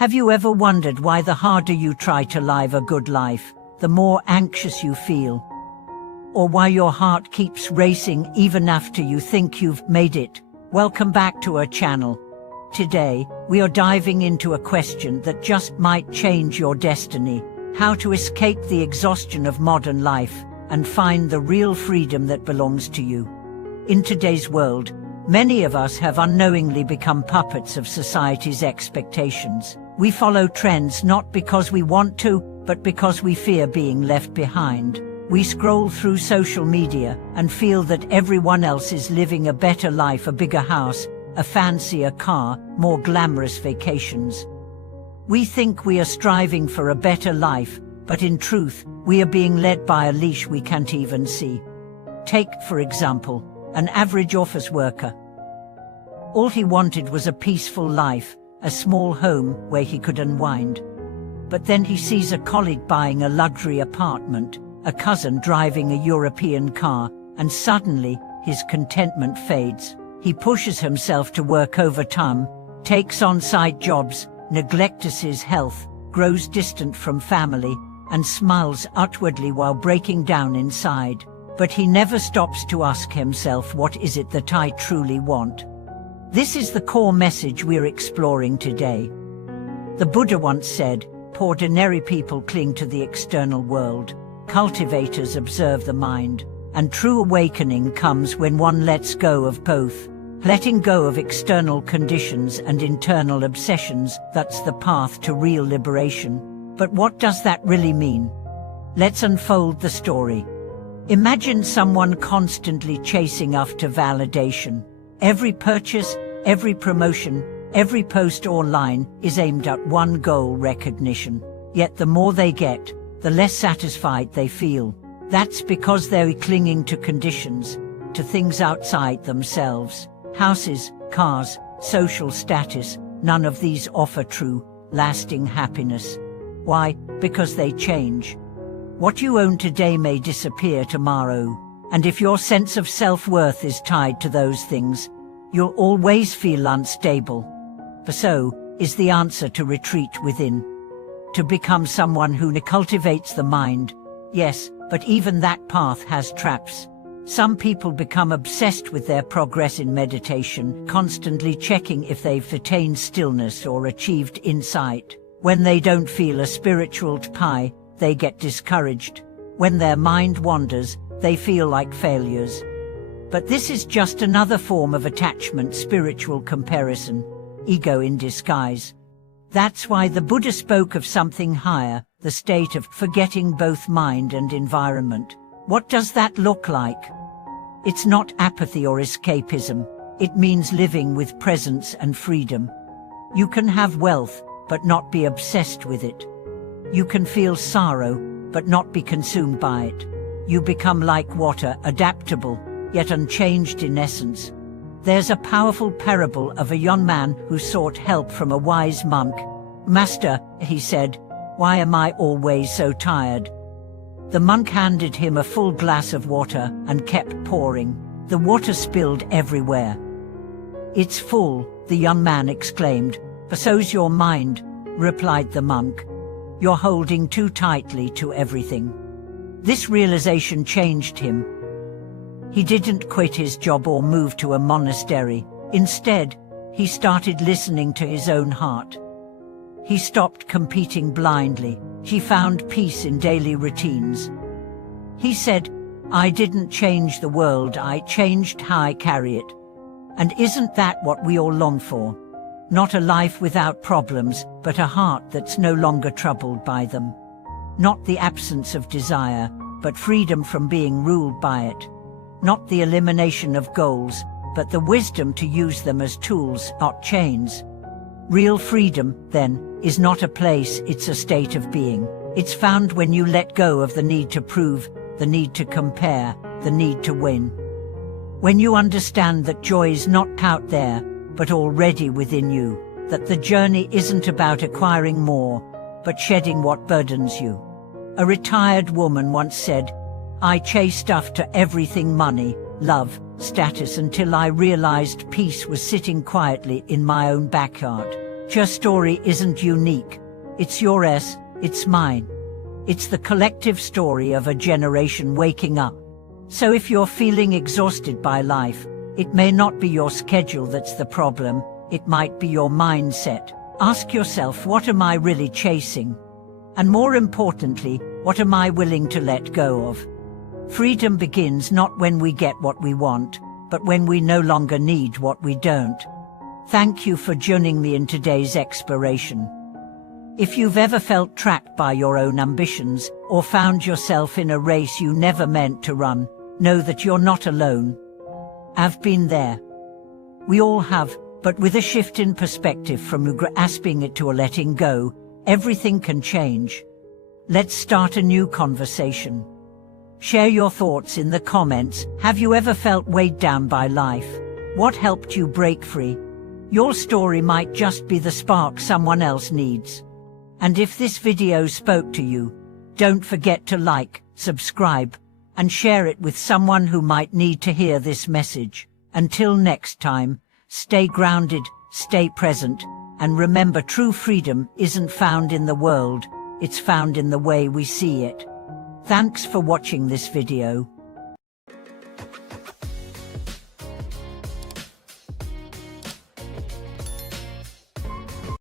Have you ever wondered why the harder you try to live a good life, the more anxious you feel? Or why your heart keeps racing even after you think you've made it? Welcome back to our channel. Today, we are diving into a question that just might change your destiny: how to escape the exhaustion of modern life and find the real freedom that belongs to you. In today's world, many of us have unknowingly become puppets of society's expectations. We follow trends not because we want to, but because we fear being left behind. We scroll through social media and feel that everyone else is living a better life, a bigger house, a fancier car, more glamorous vacations. We think we are striving for a better life, but in truth, we are being led by a leash we can't even see. Take, for example, an average office worker. All he wanted was a peaceful life, a small home where he could unwind. But then he sees a colleague buying a luxury apartment, a cousin driving a European car, and suddenly his contentment fades. He pushes himself to work overtime, takes on side jobs, neglects his health, grows distant from family, and smiles outwardly while breaking down inside. But he never stops to ask himself, what is it that I truly want? This is the core message we're exploring today. The Buddha once said, ordinary people cling to the external world, cultivators observe the mind, and true awakening comes when one lets go of both. Letting go of external conditions and internal obsessions, that's the path to real liberation. But what does that really mean? Let's unfold the story. Imagine someone constantly chasing after validation. Every purchase, every promotion, every post online is aimed at one goal: recognition. Yet the more they get, the less satisfied they feel. That's because they're clinging to conditions, to things outside themselves. Houses, cars, social status, none of these offer true, lasting happiness. Why? Because they change. What you own today may disappear tomorrow. And if your sense of self-worth is tied to those things, you'll always feel unstable. So, is the answer to retreat within? To become someone who cultivates the mind? Yes, but even that path has traps. Some people become obsessed with their progress in meditation, constantly checking if they've attained stillness or achieved insight. When they don't feel a spiritual pie, they get discouraged. When their mind wanders, they feel like failures. But this is just another form of attachment, spiritual comparison, ego in disguise. That's why the Buddha spoke of something higher, the state of forgetting both mind and environment. What does that look like? It's not apathy or escapism. It means living with presence and freedom. You can have wealth, but not be obsessed with it. You can feel sorrow, but not be consumed by it. You become like water, adaptable, yet unchanged in essence. There's a powerful parable of a young man who sought help from a wise monk. "Master," he said, "why am I always so tired?" The monk handed him a full glass of water and kept pouring. The water spilled everywhere. "It's full," the young man exclaimed. "So's your mind," replied the monk. "You're holding too tightly to everything." This realization changed him. He didn't quit his job or move to a monastery. Instead, he started listening to his own heart. He stopped competing blindly. He found peace in daily routines. He said, "I didn't change the world, I changed how I carry it." And isn't that what we all long for? Not a life without problems, but a heart that's no longer troubled by them. Not the absence of desire, but freedom from being ruled by it. Not the elimination of goals, but the wisdom to use them as tools, not chains. Real freedom, then, is not a place, it's a state of being. It's found when you let go of the need to prove, the need to compare, the need to win. When you understand that joy is not out there, but already within you, that the journey isn't about acquiring more, but shedding what burdens you. A retired woman once said, "I chased after everything: money, love, status, until I realized peace was sitting quietly in my own backyard." Your story isn't unique. It's yours, it's mine. It's the collective story of a generation waking up. So if you're feeling exhausted by life, it may not be your schedule that's the problem, it might be your mindset. Ask yourself, what am I really chasing? And more importantly, what am I willing to let go of? Freedom begins not when we get what we want, but when we no longer need what we don't. Thank you for joining me in today's exploration. If you've ever felt trapped by your own ambitions, or found yourself in a race you never meant to run, know that you're not alone. I've been there. We all have, but with a shift in perspective from grasping it to a letting go, everything can change. Let's start a new conversation. Share your thoughts in the comments. Have you ever felt weighed down by life? What helped you break free? Your story might just be the spark someone else needs. And if this video spoke to you, don't forget to like, subscribe, and share it with someone who might need to hear this message. Until next time, stay grounded, stay present, and remember, true freedom isn't found in the world, it's found in the way we see it. Thanks for watching this video.